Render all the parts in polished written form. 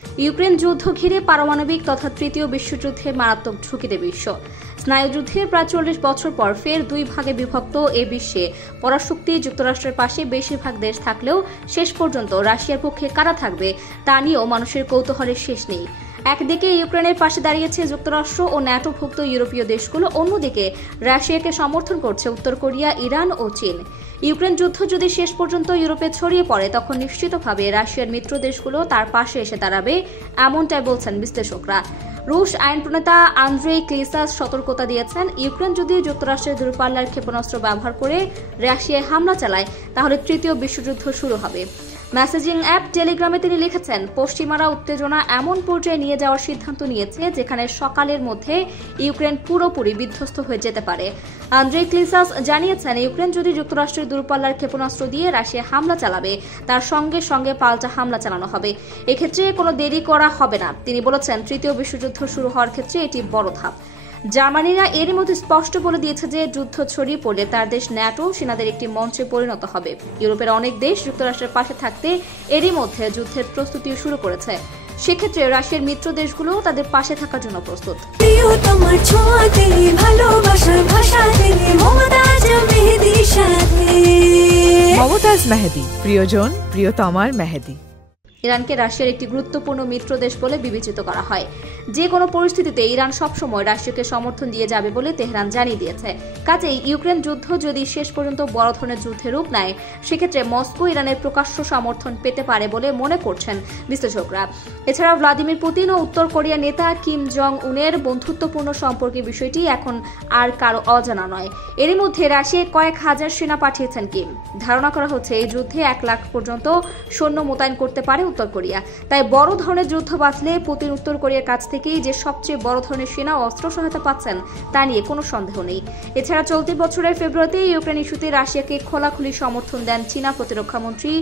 Ukraine যুদ্ধ ঘিরে পারমাণবিক তথা তৃতীয় বিশ্বযুদ্ধে মারাত্মক ঝুঁকিতে বিশ্ব। স্নায়ুযুদ্ধের প্রায় 40 বছর পর ফের দুই ভাগে বিভক্ত এ বিশ্বে পরাশক্তি যুক্তরাষ্ট্রের পাশে বেশিরভাগ দেশ থাকলেও শেষ পর্যন্ত রাশিয়ার পক্ষে কারা থাকবে তা নিয়েও মানুষের কৌতূহলের শেষ নেই। একদিকে ইউক্রেনের পাশে দাঁড়িয়েছে যুক্তরাষ্ট্র ও ন্যাটোভুক্ত ইউরোপীয় দেশগুলো, অন্যদিকে রাশিয়াকে সমর্থন করছে উত্তর কোরিয়া, ইরান ও চীন। ইউক্রেন যুদ্ধ যদি শেষ পর্যন্ত ইউরোপে ছড়িয়ে পড়ে তখন নিশ্চিতভাবে রাশিয়ার মিত্র দেশগুলো তার পাশে এসে দাঁড়াবে, এমনটাই বলছেন বিশ্লেষকরা। রুশ আইন প্রণেতা আন্দ্রেই ক্লিসাস সতর্কতা দিয়েছেন, ইউক্রেন যদি যুক্তরাষ্ট্রের দূরপাল্লার ক্ষেপণাস্ত্র ব্যবহার করে রাশিয়ায় হামলা চালায় তাহলে তৃতীয় বিশ্বযুদ্ধ শুরু হবে। মেসেজিং অ্যাপ টেলিগ্রামে তিনি লিখেছেন, পশ্চিমারা উত্তেজনা এমন পর্যায়ে নিয়ে যাওয়ার সিদ্ধান্ত নিয়েছে যেখানে সকালের মধ্যে ইউক্রেন পুরোপুরি বিধ্বস্ত হয়ে যেতে পারে। আন্দ্রেই ক্লিসাস জানিয়েছেন, ইউক্রেন যদি যুক্তরাষ্ট্রের দূরপাল্লার ক্ষেপণাস্ত্র দিয়ে রাশিয়া হামলা চালাবে তার সঙ্গে সঙ্গে পাল্টা হামলা চালানো হবে। এক্ষেত্রে কোনো দেরি করা হবে না। তিনি বলেছেন, তৃতীয় বিশ্বযুদ্ধ শুরু হওয়ার ক্ষেত্রে এটি বড় ধাপ। জার্মানিরা এরই মধ্যে স্পষ্ট বলে দিয়েছে যে যুদ্ধ ছড়িয়ে পড়লে তার দেশ ন্যাটো সেনাদের একটি মঞ্চে পরিণত হবে। ইউরোপের অনেক দেশ যুক্তরাষ্ট্রের পাশে থাকতে এরই মধ্যে যুদ্ধের প্রস্তুতি শুরু করেছে। সেক্ষেত্রে রাশিয়ার মিত্র দেশগুলো তাদের পাশে থাকার জন্য প্রস্তুত। মমতাজ মেহেদি, প্রিয়জন প্রিয়তমার মেহেদি। ইরানকে রাশিয়ার একটি গুরুত্বপূর্ণ মিত্র দেশ বলে বিবেচিত করা হয়। যে কোনো পরিস্থিতিতে ইরান সবসময় রাশিয়াকে সমর্থন দিয়ে যাবে বলে তেহরান জানিয়ে দিয়েছে। কাজেই ইউক্রেন যুদ্ধ যদি শেষ পর্যন্ত বড় ধরনের যুদ্ধের রূপ নেয় সেক্ষেত্রে মস্কো ইরানের প্রকাশ্য সমর্থন পেতে পারে বলে মনে করছেন বিশ্লেষকরা। এছাড়া ভ্লাদিমির পুতিন ও উত্তর কোরিয়ার নেতা কিম জং উনের বন্ধুত্বপূর্ণ সম্পর্কের বিষয়টি এখন আর কারো অজানা নয়। এরই মধ্যে রাশিয়ায় কয়েক হাজার সেনা পাঠিয়েছেন কিম। ধারণা করা হচ্ছে এই যুদ্ধে 1 লাখ পর্যন্ত সৈন্য মোতায়েন করতে পারে উত্তর কোরিয়া। তাই বড় ধরনের যুদ্ধ বাঁচলে পুতিন উত্তর কোরিয়ার কাছ থেকেই যে সবচেয়ে বড় ধরনের সেনা ও অস্ত্র সহায়তা পাচ্ছেন তা নিয়ে কোনো সন্দেহ নেই। এছাড়া চলতি বছরের ফেব্রুয়ারিতে ইউক্রেন ইস্যুতে রাশিয়াকে খোলাখুলি সমর্থন দেন চীনা প্রতিরক্ষামন্ত্রী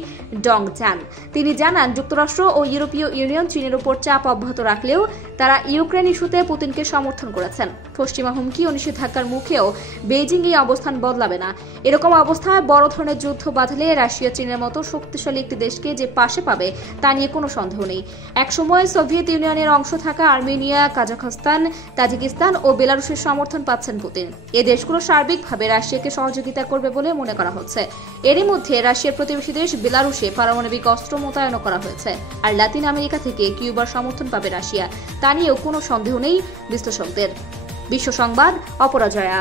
ডং জান। তিনি জানান, যুক্তরাষ্ট্র ও ইউরোপীয় ইউনিয়ন চীনের উপর চাপ অব্যাহত রাখলেও তারা ইউক্রেন ইস্যুতে পুতিনকে সমর্থন করেছেন। পশ্চিমা হুমকি ও নিষেধাজ্ঞার মুখেও বেইজিং এই অবস্থান বদলাবে না। এরকম অবস্থায় বড় ধরনের যুদ্ধ বাঁধলে রাশিয়া চীনের মতো শক্তিশালী একটি দেশকে যে পাশে পাবে তা নিয়ে কোনো সন্দেহ নেই। একসময় সোভিয়েত ইউনিয়নের অংশ থাকা আর্মেনিয়া, কাজাখস্তান, তাজিকিস্তান ও বেলারুশের সমর্থন পাচ্ছেন পুতিন। এ দেশগুলো সার্বিকভাবে রাশিয়াকে সহযোগিতা করবে বলে মনে করা হচ্ছে। এরই মধ্যে রাশিয়ার প্রতিবেশী দেশ বেলারুশে পারমাণবিক অস্ত্র মোতায়েন করা হয়েছে। আর লাতিন আমেরিকা থেকে কিউবার সমর্থন পাবে রাশিয়া, তা নিয়েও কোনো সন্দেহ নেই বিশ্লেষকদের। বিশ্ব সংবাদ, অপরাজয়া।